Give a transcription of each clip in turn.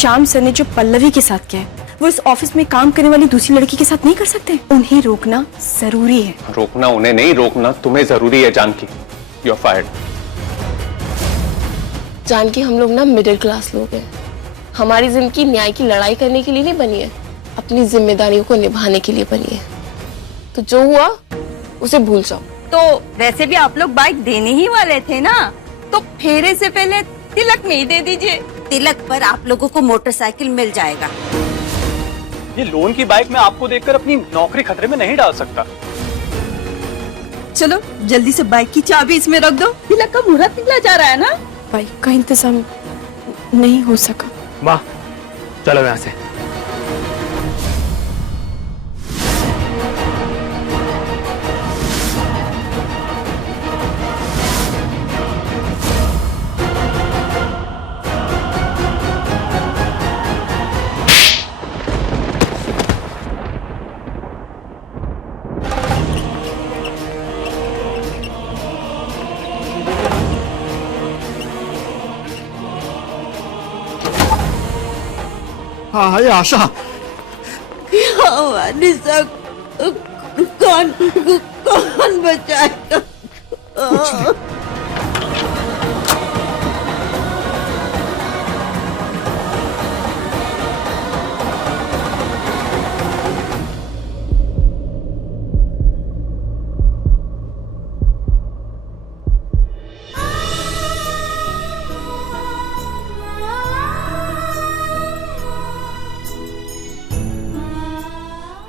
Shyam sir ने जो पल्लवी के साथ किया है वो इस ऑफिस में काम करने वाली दूसरी लड़की के साथ नहीं कर सकते। उन्हें रोकना जरूरी है। रोकना उन्हें नहीं, रोकना तुम्हें जरूरी है Janaki. You are fired. Janaki, हम लोग ना मिडिल क्लास लोग हैं। हमारी जिंदगी न्याय की लड़ाई करने के लिए नहीं बनी है, अपनी जिम्मेदारियों को निभाने के लिए बनी है। तो जो हुआ उसे भूल जाओ। तो वैसे भी आप लोग बाइक देने ही वाले थे ना, तो फेरे से पहले तिलक में ही दे दीजिए। तिलक पर आप लोगों को मोटरसाइकिल मिल जाएगा। ये लोन की बाइक में आपको देखकर अपनी नौकरी खतरे में नहीं डाल सकता। चलो जल्दी से बाइक की चाबी इसमें रख दो। तिलक का मुहूर्त निकला जा रहा है ना। बाइक का इंतजाम नहीं हो सका। वाह, चलो यहाँ से। हाँ, ये आशा। निशा कौन बचाएगा?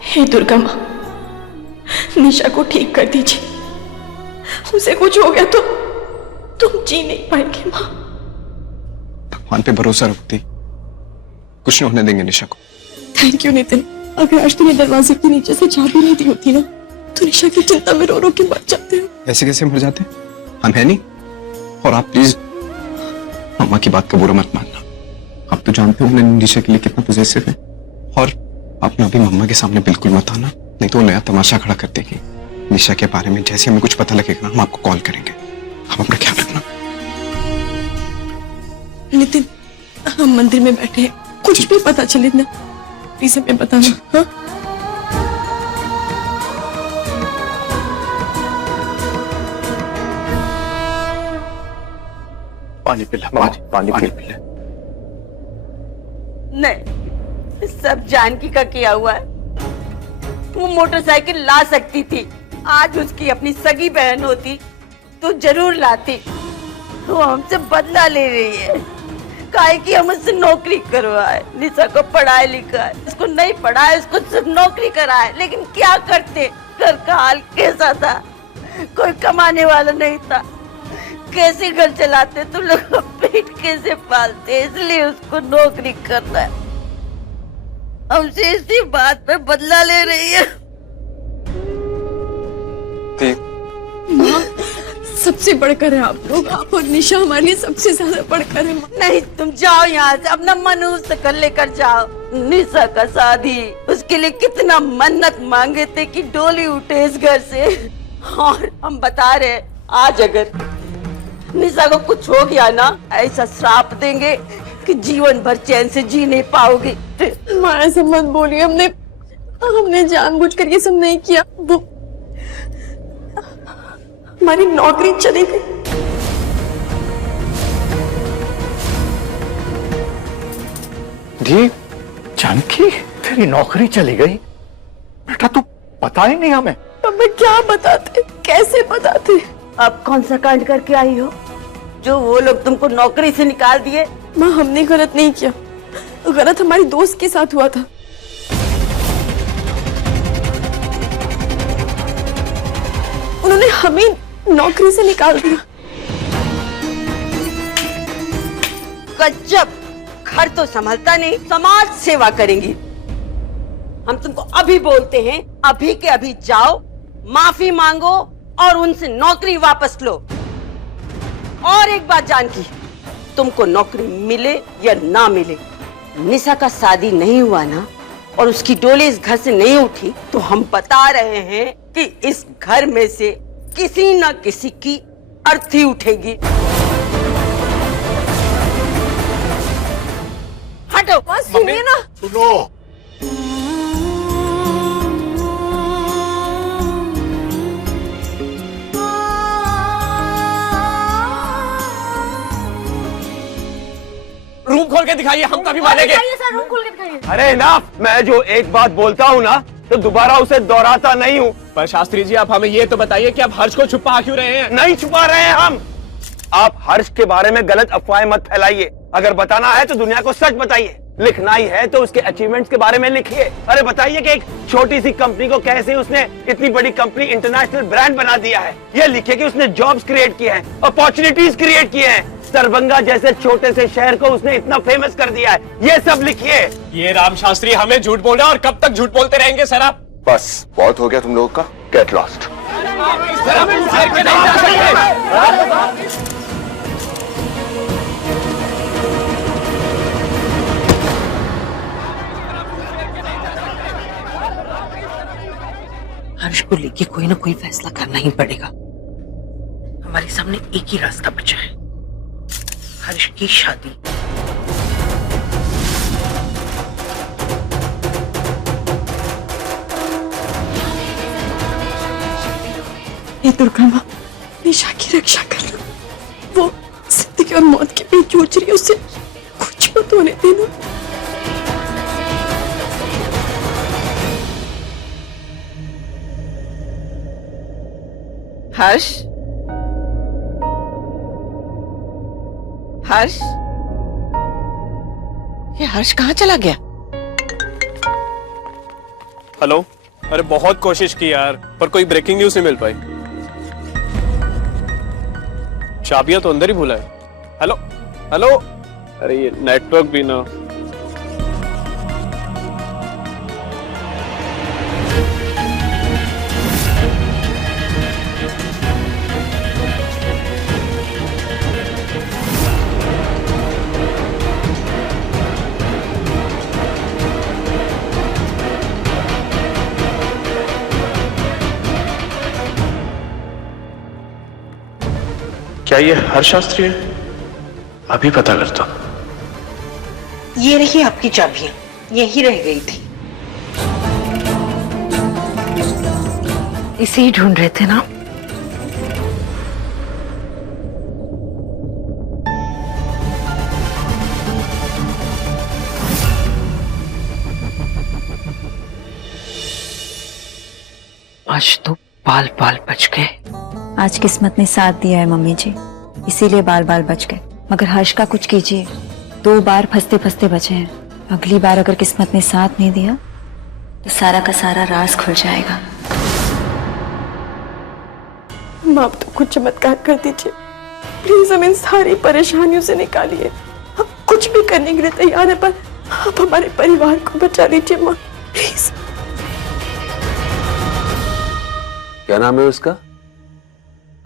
हे दुर्गा माँ, निशा को ठीक कर दीजिए। उसे कुछ हो गया तो तुम जी नहीं पाएंगे माँ। भगवान पे भरोसा रखती, कुछ नहीं होने देंगे निशा को। Thank you Nitin. अगर आज तुमने दरवाजे के नीचे से चाबी नहीं दी होती ना तो निशा की चिंता में रो रो के मर जाते हो। ऐसे कैसे मर जाते? हम है नहीं। और आप प्लीज मम्मा की बात का बुरा मत मानना। आप तो जानते हो मैं निशा के लिए कितना पॉजिटिव है। और आप ना अभी मम्मा के सामने बिल्कुल मत आना, नहीं तो वो नया तमाशा खड़ा कर देगी। निशा के बारे में जैसे हमें कुछ पता लगेगा हम आपको कॉल करेंगे। आप अपना ख्याल रखना। नितिन, हम मंदिर में बैठे हैं, कुछ भी पता चले ना प्लीज हमें बताना। हाँ? पानी पिला, पानी पिला। नहीं, सब जानकी का किया हुआ है। वो मोटरसाइकिल ला सकती थी। आज उसकी अपनी सगी बहन होती तो जरूर लाती। वो हमसे बदला ले रही है। काहे कि हम उससे नौकरी करवाए, निशा को पढ़ाए लिखाए, इसको नहीं पढ़ाए, इसको सिर्फ नौकरी कराए। लेकिन क्या करते? घर का हाल कैसा था? कोई कमाने वाला नहीं था। कैसे घर चलाते? तुम लोग पेट कैसे पालते? इसलिए उसको नौकरी करना है। हमसे इसी बात पर बदला ले रही है। माँ, सबसे बढ़कर है आप लोग। आप और निशा हमारे लिए सबसे ज्यादा बढ़कर है। नहीं, तुम जाओ यहाँ से। अपना मनुष्य कर लेकर जाओ। निशा का शादी, उसके लिए कितना मन्नत मांगे थे कि डोली उठे इस घर से। और हम बता रहे, आज अगर निशा को कुछ हो गया ना, ऐसा श्राप देंगे कि जीवन भर चैन से जी नहीं पाओगी। माँ ऐसा मत बोलिए। हमने जानबूझकर ये सब नहीं किया। वो हमारी नौकरी चली गई। दी, जानकी तेरी नौकरी चली गई? बेटा तू पता ही नहीं हमें। हमें क्या बताते, कैसे बताते? अब कौन सा कांड करके आई हो जो वो लोग तुमको नौकरी से निकाल दिए? माँ, हमने गलत नहीं किया। गलत हमारी दोस्त के साथ हुआ था। उन्होंने हमें नौकरी से निकाल दिया। गजब, घर तो संभलता नहीं, समाज सेवा करेंगी। हम तुमको अभी बोलते हैं, अभी के अभी जाओ, माफी मांगो और उनसे नौकरी वापस लो। और एक बात जानकी, तुमको नौकरी मिले या ना मिले, निशा का शादी नहीं हुआ ना और उसकी डोली इस घर से नहीं उठी, तो हम बता रहे हैं कि इस घर में से किसी न किसी की अर्थी उठेगी। हट बैठो। सुनिए ना, सुनो, रूम खोल के दिखाइए, हम तभी मानेंगे। सर रूम खोल के दिखाइए। अरे ना, मैं जो एक बात बोलता हूँ ना तो दोबारा उसे दोहराता नहीं हूँ। पर शास्त्री जी, आप हमें ये तो बताइए कि आप हर्ष को छुपा क्यों रहे हैं? नहीं छुपा रहे हैं हम। आप हर्ष के बारे में गलत अफवाहें मत फैलाइए। अगर बताना है तो दुनिया को सच बताइए। लिखना ही है तो उसके अचीवमेंट्स के बारे में लिखिए। अरे बताइए कि एक छोटी सी कंपनी को कैसे उसने इतनी बड़ी कंपनी, इंटरनेशनल ब्रांड बना दिया है। ये लिखिए कि उसने जॉब्स क्रिएट किए हैं, अपॉर्चुनिटीज क्रिएट किए हैं। दरभंगा जैसे छोटे से शहर को उसने इतना फेमस कर दिया है। ये सब लिखिए। ये राम शास्त्री हमें झूठ बोल रहे हैं और कब तक झूठ बोलते रहेंगे सर आप? बस बहुत हो गया तुम लोगों का। Get lost. हर्ष को लेके कोई ना कोई फैसला करना ही पड़ेगा। हमारे सामने एक ही रास्ता बचा है, हर्ष की शादी। हे दुर्गा माँ, निशा की रक्षा करना। वो जिंदगी और मौत के बीच जूझ रही है, उसे कुछ मत होने देना। हर्ष, हर्ष, ये हर्ष कहाँ चला गया? हेलो। अरे बहुत कोशिश की यार, पर कोई ब्रेकिंग न्यूज नहीं मिल पाई। चाबियां तो अंदर ही भूला है। Hello hello. अरे ये नेटवर्क भी ना। क्या ये हर्ष शास्त्री है? अभी पता करता हूं। ये रही आपकी चाबियां, यही रह गई थी। इसे ही ढूंढ रहे थे ना? आज तो बाल बाल बच गए। आज किस्मत ने साथ दिया है मम्मी जी, इसीलिए बाल बाल बच गए। मगर हर्ष का कुछ कीजिए, 2 बार फंसते फंसते बचे हैं। अगली बार अगर किस्मत ने साथ नहीं दिया तो सारा का सारा राज खुल जाएगा। माँ, आप तो कुछ चमत्कार कर दीजिए प्लीज, हम इन सारी परेशानियों से निकालिए। हम कुछ भी करने के लिए तैयार है, पर आप हमारे परिवार को बचा लीजिए माँ, प्लीज। क्या नाम है उसका?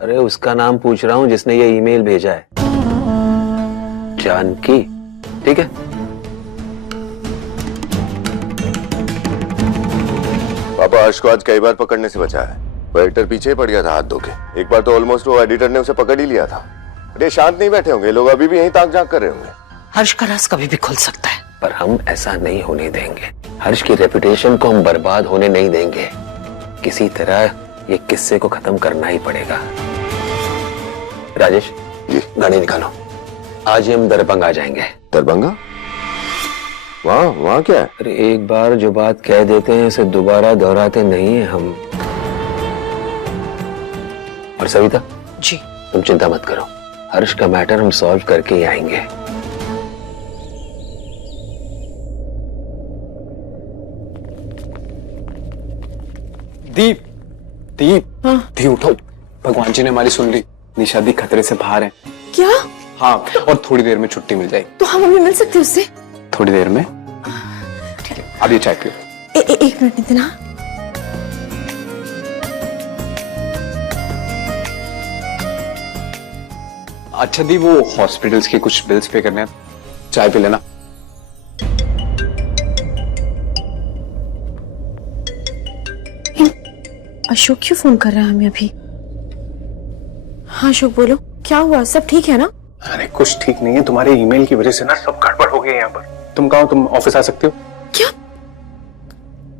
अरे उसका नाम पूछ रहा हूं जिसने ये ईमेल भेजा है। जानकी, ठीक है? पापा हर्ष को आज कई बार पकड़ने से बचा है। वो एडिटर पीछे ही पड़ गया था हाथ धो के। एक बार तो ऑलमोस्ट वो एडिटर ने उसे पकड़ ही लिया था। अरे शांत नहीं बैठे होंगे लोग, अभी भी यहीं ताक झांक कर रहे होंगे। हर्ष का राज कभी भी खुल सकता है, पर हम ऐसा नहीं होने देंगे। हर्ष की रेपुटेशन को हम बर्बाद होने नहीं देंगे। किसी तरह ये किस्से को खत्म करना ही पड़ेगा। राजेश जी, गाड़ी निकालो। आज ही हम दरभंगा जाएंगे। दरभंगा? वहाँ क्या है? अरे एक बार जो बात कह देते हैं उसे दोबारा दोहराते नहीं है हम। और सविता जी, तुम चिंता मत करो, हर्ष का मैटर हम सॉल्व करके ही आएंगे। दीप, दीप, दीप उठो। भगवान जी ने हमारी सुन ली। निशा दी खतरे से बाहर है। क्या? हाँ, और थोड़ी देर में छुट्टी मिल जाएगी। तो हम अभी मिल सकते हैं उससे? थोड़ी देर में। अब ये चाय पियो। एक मिनट देना। अच्छा दी, वो हॉस्पिटल्स के कुछ बिल्स पे करने हैं, चाय पी लेना। अशोक क्यों फोन कर रहा है हमें अभी? हाँ अशोक बोलो, क्या हुआ? सब ठीक है ना? अरे कुछ ठीक नहीं है, तुम्हारे ईमेल की वजह से ना सब गड़बड़ हो गई यहाँ पर। तुम कहो, तुम ऑफिस आ सकती हो? क्या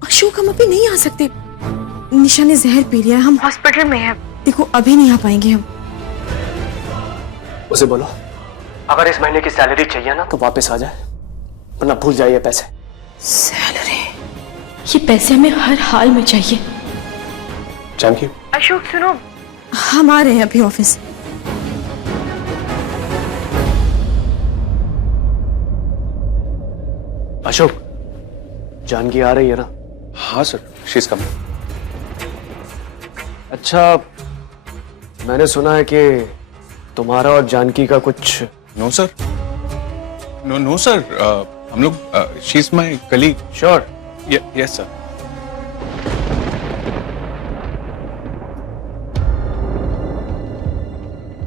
अशोक, हम अभी नहीं आ सकते। निशा ने जहर पी लिया, हम हॉस्पिटल में हैं। देखो अभी नहीं आ पाएंगे हम। उसे बोलो अगर इस महीने की सैलरी चाहिए ना तो वापस आ जाए, वरना भूल जाइए पैसे। सैलरी? ये पैसे हमें हर हाल में चाहिए। जानकी, अशोक सुनो, हम आ रहे हैं अभी ऑफिस। अशोक, जानकी आ रही है ना? हाँ सर, शी इज कमिंग। अच्छा, मैंने सुना है कि तुम्हारा और जानकी का कुछ। नो सर, नो सर, हम लोग, she is my colleague. Sure? Yes sir.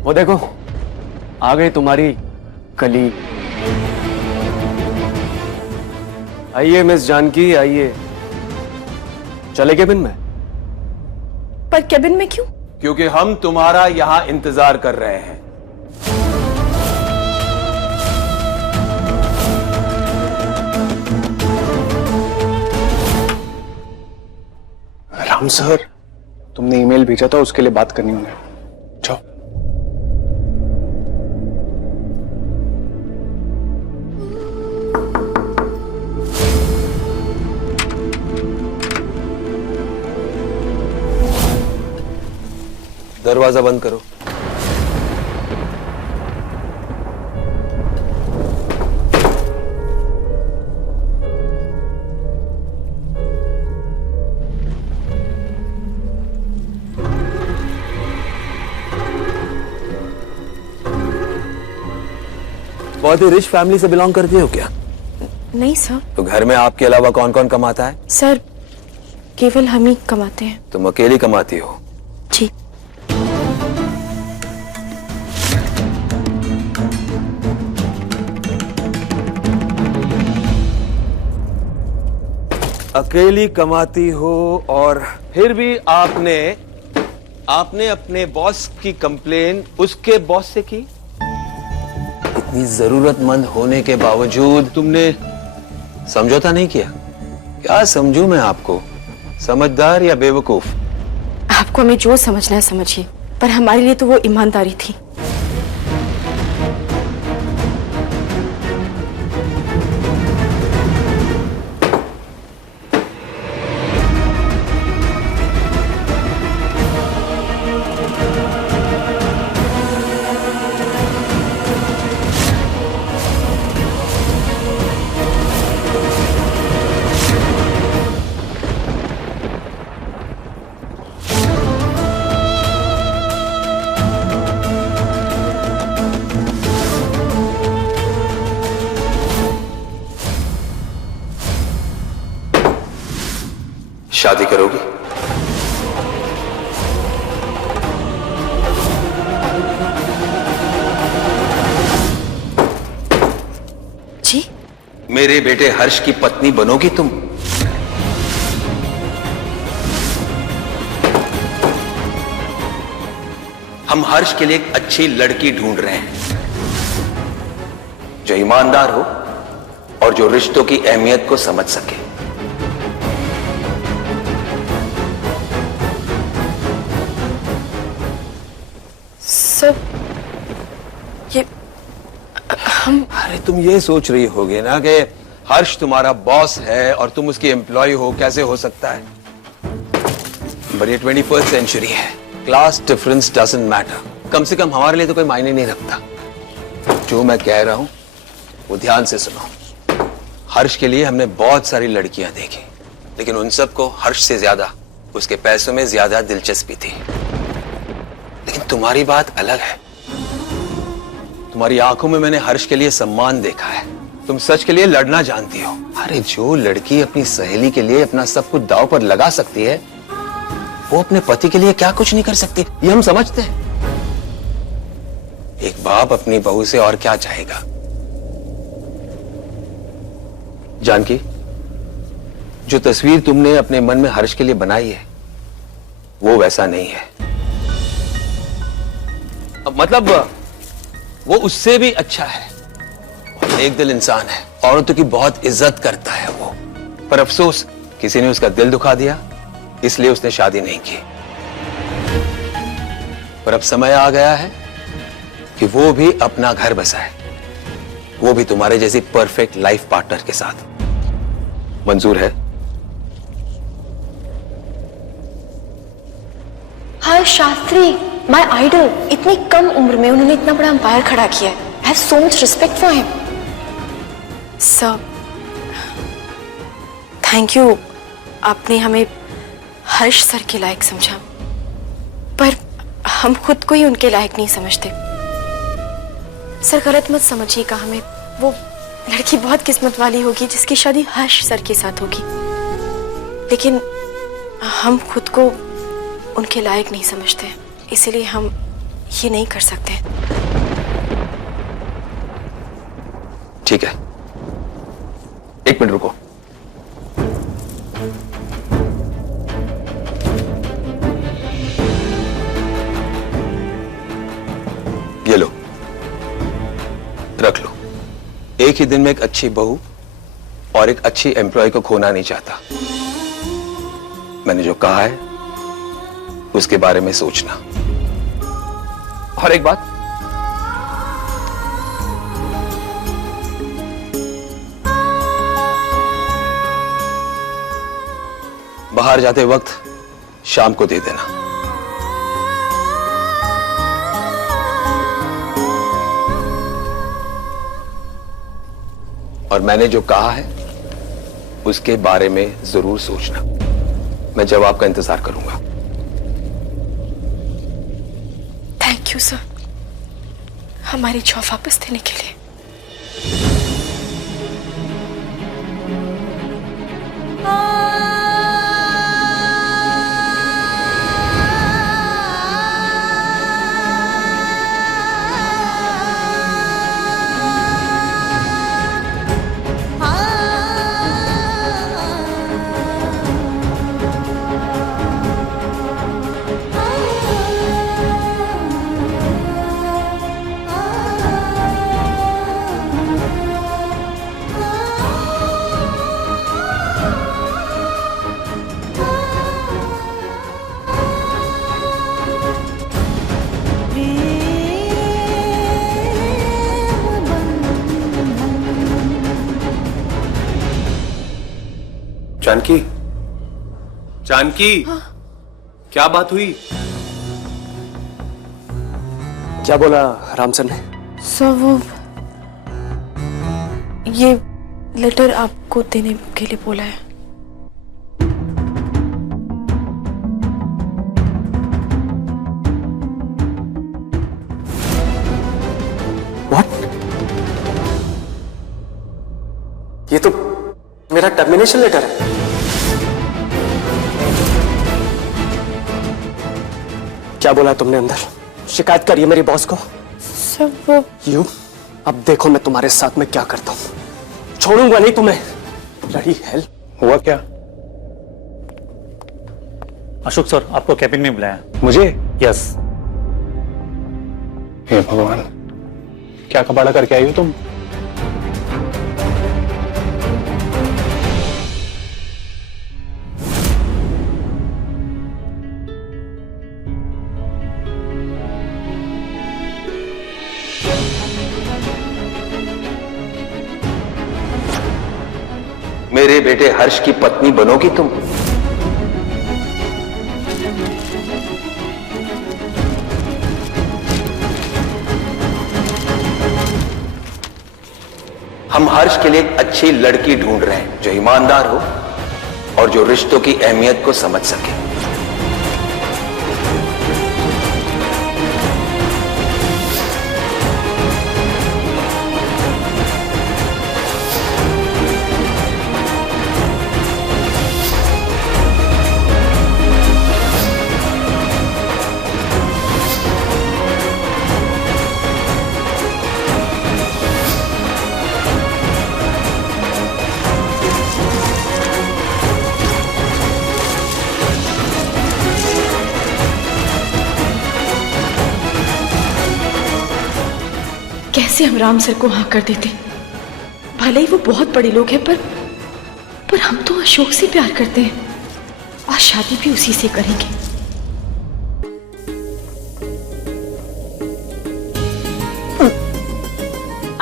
वो देखो आ गई तुम्हारी कलीग। आइए मिस जानकी, आइए। चले केबिन में? पर केबिन में क्यों? क्योंकि हम तुम्हारा यहां इंतजार कर रहे हैं। राम सर, तुमने ईमेल भेजा था, उसके लिए बात करनी उन्हें। जाओ। दरवाजा बंद करो। बहुत ही रिच फैमिली से बिलोंग करती हो क्या? नहीं सर। तो घर में आपके अलावा कौन कौन कमाता है? सर केवल हम ही कमाते हैं। तुम अकेली कमाती हो? जी। अकेली कमाती हो और फिर भी आपने अपने बॉस की कंप्लेन उसके बॉस से की? इतनी जरूरतमंद होने के बावजूद तुमने समझौता नहीं किया? क्या समझूं मैं आपको, समझदार या बेवकूफ? आपको हमें जो समझना है समझिए, पर हमारे लिए तो वो ईमानदारी थी। शादी करोगी? जी? मेरे बेटे हर्ष की पत्नी बनोगी तुम? हम हर्ष के लिए एक अच्छी लड़की ढूंढ रहे हैं जो ईमानदार हो और जो रिश्तों की अहमियत को समझ सके। सर ये हम। अरे तुम ये सोच रही होगे ना कि हर्ष तुम्हारा बॉस है और तुम उसकी एम्प्लॉय हो, कैसे हो सकता है? पर ये 21st सेंचुरी है, क्लास डिफरेंस डजंट मैटर। कम से कम हमारे लिए तो कोई मायने नहीं रखता। जो मैं कह रहा हूं वो ध्यान से सुनो। हर्ष के लिए हमने बहुत सारी लड़कियां देखी, लेकिन उन सबको हर्ष से ज्यादा उसके पैसों में ज्यादा दिलचस्पी थी। लेकिन तुम्हारी बात अलग है। तुम्हारी आंखों में मैंने हर्ष के लिए सम्मान देखा है। तुम सच के लिए लड़ना जानती हो। अरे जो लड़की अपनी सहेली के लिए अपना सब कुछ दांव पर लगा सकती है, वो अपने पति के लिए क्या कुछ नहीं कर सकती, ये हम समझते हैं। एक बाप अपनी बहू से और क्या चाहेगा? जानकी, जो तस्वीर तुमने अपने मन में हर्ष के लिए बनाई है वो वैसा नहीं है। मतलब वो उससे भी अच्छा है। नेक दिल इंसान है, औरतों की बहुत इज्जत करता है वो, पर अफसोस किसी ने उसका दिल दुखा दिया, इसलिए उसने शादी नहीं की। पर अब समय आ गया है कि वो भी अपना घर बसाए, वो भी तुम्हारे जैसी परफेक्ट लाइफ पार्टनर के साथ। मंजूर है? हाँ शास्त्री, माय आइडल, इतनी कम उम्र में उन्होंने इतना बड़ा एम्पायर खड़ा किया है। I have so much respect for him. Sir thank you, आपने हमें हर्ष सर के लायक समझा, पर हम खुद को ही उनके लायक नहीं समझते। सर गलत मत समझिएगा हमें, वो लड़की बहुत किस्मत वाली होगी जिसकी शादी हर्ष सर के साथ होगी, लेकिन हम खुद को उनके लायक नहीं समझते, इसलिए हम ये नहीं कर सकते। ठीक है, एक मिनट रुको। ये लो, रख लो। एक ही दिन में एक अच्छी बहू और एक अच्छी एम्प्लॉय को खोना नहीं चाहता। मैंने जो कहा है उसके बारे में सोचना। और एक बात, बाहर जाते वक्त शाम को दे देना। और मैंने जो कहा है उसके बारे में जरूर सोचना। मैं जवाब का इंतजार करूंगा। थैंक यू सर, हमारी जॉब वापस देने के लिए। जानकी, जानकी, क्या बात हुई? क्या बोला राम सर ने? सर वो ये लेटर आपको देने के लिए बोला है। What? ये तो मेरा टर्मिनेशन लेटर है। क्या बोला तुमने अंदर? शिकायत करिए मेरी बॉस को। सर वो यू, अब देखो मैं तुम्हारे साथ में क्या करता हूं। छोड़ूंगा नहीं तुम्हें। लड़ी हेल। हुआ क्या? अशोक सर आपको कैबिन में बुलाया। मुझे? यस। हे भगवान, क्या कबाड़ा करके आई हो तुम? मेरे बेटे हर्ष की पत्नी बनोगी तुम? हम हर्ष के लिए एक अच्छी लड़की ढूंढ रहे हैं जो ईमानदार हो और जो रिश्तों की अहमियत को समझ सके। कैसे हम राम सर को हाँ कर देते, भले ही वो बहुत बड़े लोग हैं, पर हम तो अशोक से प्यार करते हैं और शादी भी उसी से करेंगे।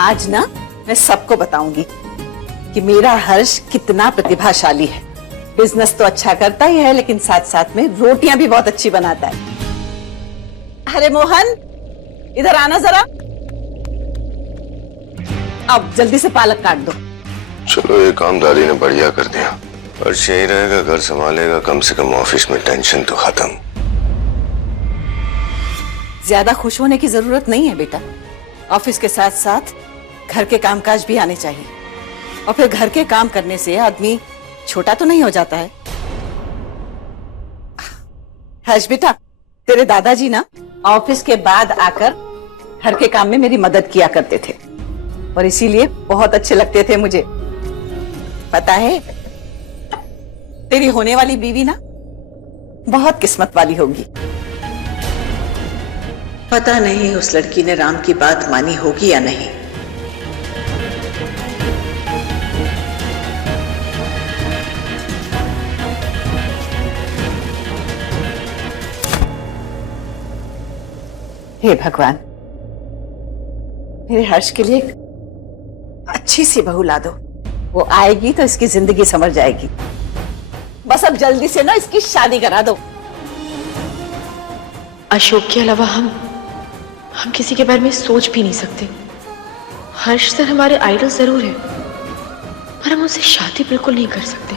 आज ना मैं सबको बताऊंगी कि मेरा हर्ष कितना प्रतिभाशाली है। बिजनेस तो अच्छा करता ही है, लेकिन साथ साथ में रोटियां भी बहुत अच्छी बनाता है। अरे मोहन, इधर आना जरा। अब जल्दी से पालक काट दो। चलो, ये काम दादी ने बढ़िया कर दिया। हर्ष यही रहेगा, घर संभालेगा, कम से कम ऑफिस में टेंशन तो खत्म। ज्यादा खुश होने की जरूरत नहीं है बेटा। ऑफिस के साथ साथ घर के कामकाज भी आने चाहिए, और फिर घर के काम करने से आदमी छोटा तो नहीं हो जाता है। हर्ष बेटा, तेरे दादाजी ना ऑफिस के बाद आकर घर के काम में मेरी मदद किया करते थे, और इसीलिए बहुत अच्छे लगते थे मुझे। पता है, तेरी होने वाली बीवी ना बहुत किस्मत वाली होगी। पता नहीं उस लड़की ने राम की बात मानी होगी या नहीं। हे भगवान, मेरे हर्ष के लिए अच्छी सी बहू ला दो। वो आएगी तो इसकी जिंदगी संवर जाएगी। बस अब जल्दी से ना इसकी शादी करा दो। अशोक के अलावा हम किसी के बारे में सोच भी नहीं सकते। हर्ष सर हमारे आइडल जरूर है, पर हम उनसे शादी बिल्कुल नहीं कर सकते।